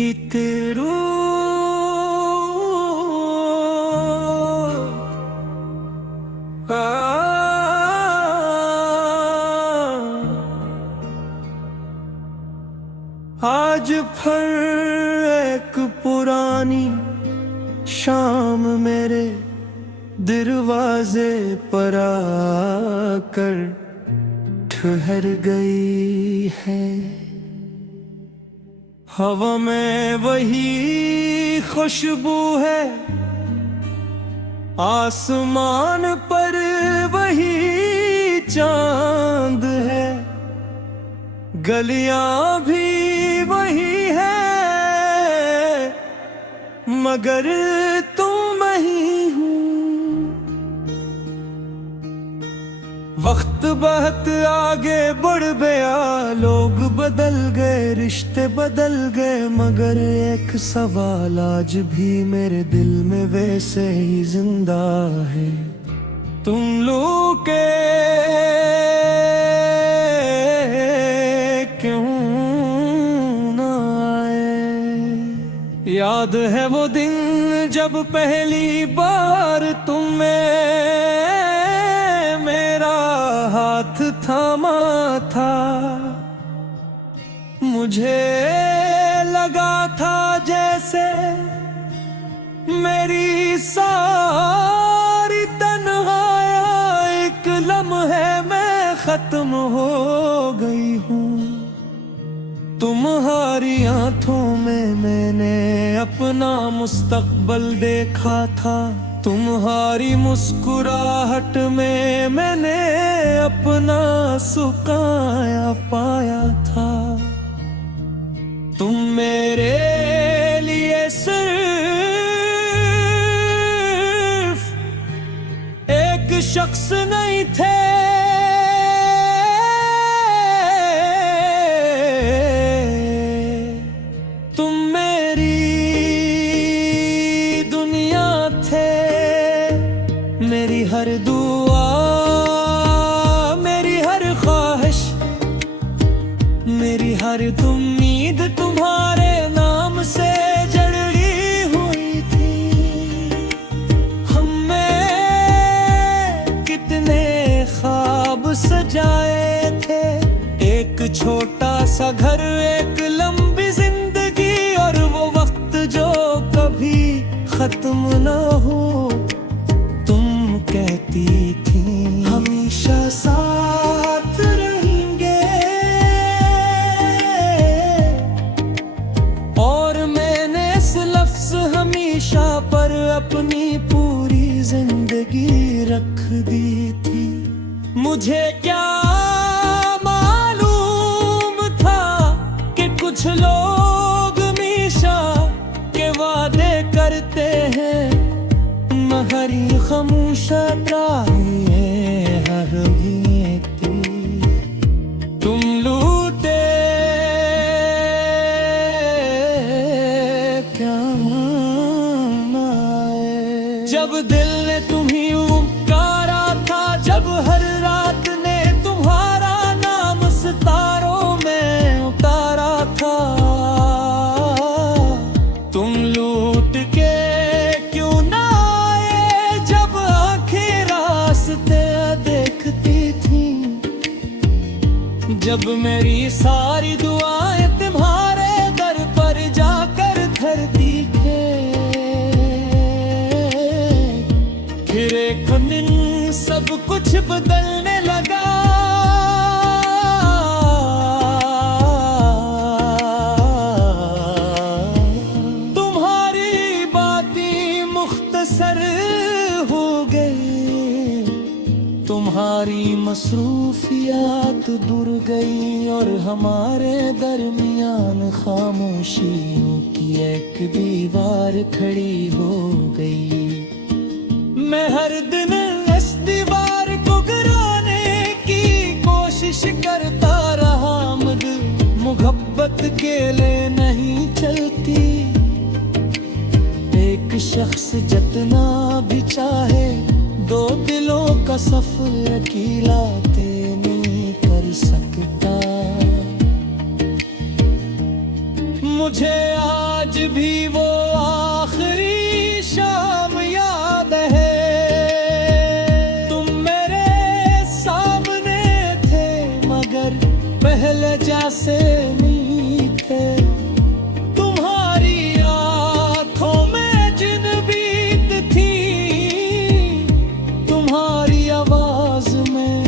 इतरू आज फिर एक पुरानी शाम मेरे दरवाजे पर आकर ठहर गई है। हवा में वही खुशबू है, आसमान पर वही चांद है, गलियां भी वही है, मगर तुम ही हूँ। वक्त बहुत आगे बढ़ गया, लोग बदल गए, रिश्ते बदल गए, मगर एक सवाल आज भी मेरे दिल में वैसे ही जिंदा है। तुम लोग के क्यों ना आए? याद है वो दिन जब पहली बार तुम्हें मेरा हाथ थामा था। मुझे लगा था जैसे मेरी सारी तन्हाइयाँ एक लम्हे में खत्म हो गई हूँ। तुम्हारी आंखों में मैंने अपना मुस्तकबल देखा था, तुम्हारी मुस्कुराहट में मैंने अपना सुखाया पाया था। तुम मेरे लिए सिर्फ एक शख्स नहीं थे, तुम मेरी दुनिया थे। मेरी हर दुआ, मेरी हर ख्वाहिश, मेरी हर उम्मीद तुम्हारे नाम से जड़ी हुई थी। हमने कितने ख्वाब सजाए थे, एक छोटा सा घर, एक लंबी जिंदगी, और वो वक्त जो कभी खत्म ना हो। तुम कहती थी हमेशा साथ रहेंगे, और मैंने इस लफ्ज हमेशा पर अपनी पूरी जिंदगी रख दी थी। मुझे क्या मालूम था कि कुछ लोग हमेशा के वादे करते हैं, मगर ये खामोशत हर तुम लूटे क्या ना आए? जब दिल ने तुम्हीं पुकारा था, जब हर रात ने तुम्हारा नाम सितारों में उतारा था, तुम लूट के क्यों ना आए? जब आंखें रास्ते देखती थी, जब मेरी सारी दुआएं तुम्हारे दर पर जाकर धरती के, फिर एक दिन सब कुछ बदलने लगा। तुम्हारी बातें मुख्तसर हो गई, तुम्हारी मसरूफियात दूर गई, और हमारे दरमियान खामोशियों की एक दीवार खड़ी हो गई। मैं हर दिन इस दीवार को गिराने की कोशिश करता रहा, मगर मोहब्बत के लिए नहीं चलती। एक शख्स जितना भी चाहे, दो दिलों का सफर अकेला नहीं कर सकता। मुझे आज भी वो आखिरी शाम याद है। तुम मेरे सामने थे मगर पहले जैसे नहीं थे। तुम्हारी आंखों में जिन बीत थी, तुम्हारी आवाज में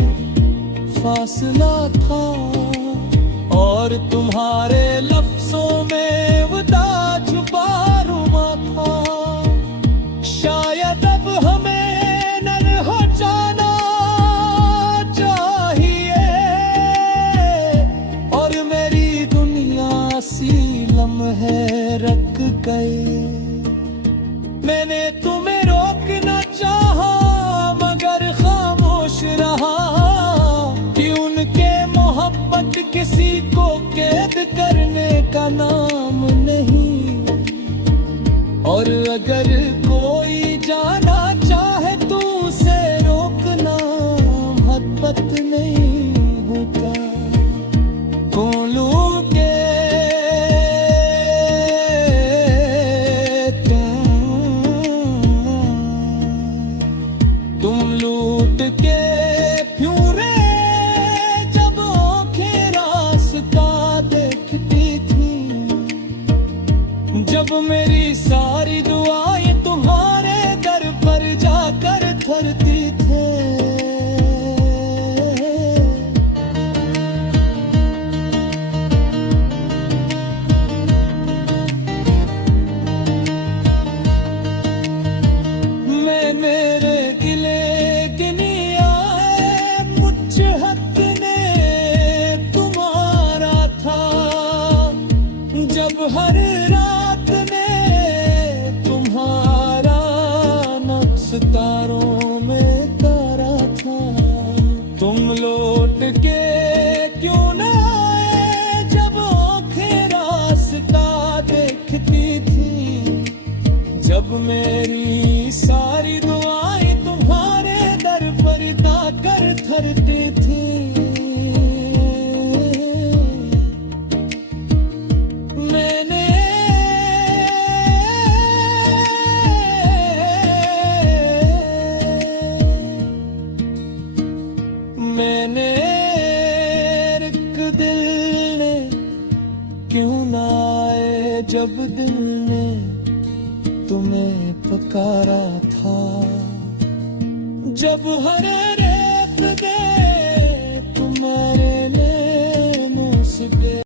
फासला था, और तुम्हारे लफ्जों में वदा छुपा रुमा था। शायद अब हमें नर हो जाना चाहिए, और मेरी दुनिया सी लम्हे रख गई। मैंने तुम्हें रोकना चाहा मगर खामोश रहा, कि उनके मोहब्बत किसी को कैद करने का नाम नहीं। और अगर कोई जाना चाहे तो उसे रोकना मोहब्बत नहीं होता। कोलू के तुम लूट के फ्यूरे जब आंखें रास्ता देखती थी, जब मेरी सारी दुआएं तुम्हारे दर पर जाकर थरती थे। मैं मेरे गिले गिनिया मुझ हक ने तुम्हारा था, जब हर रात में तुम्हारा नक्श तारों में तारा था। तुम लौट के क्यों न आए जब आंखें रास्ता देखती थी, जब मेरी सारी दुआएं तुम्हारे दर पर जाकर थरती थी। मैंने एक दिल ने क्यों ना आए जब दिल ने तुम्हें पुकारा था, जब हर रेत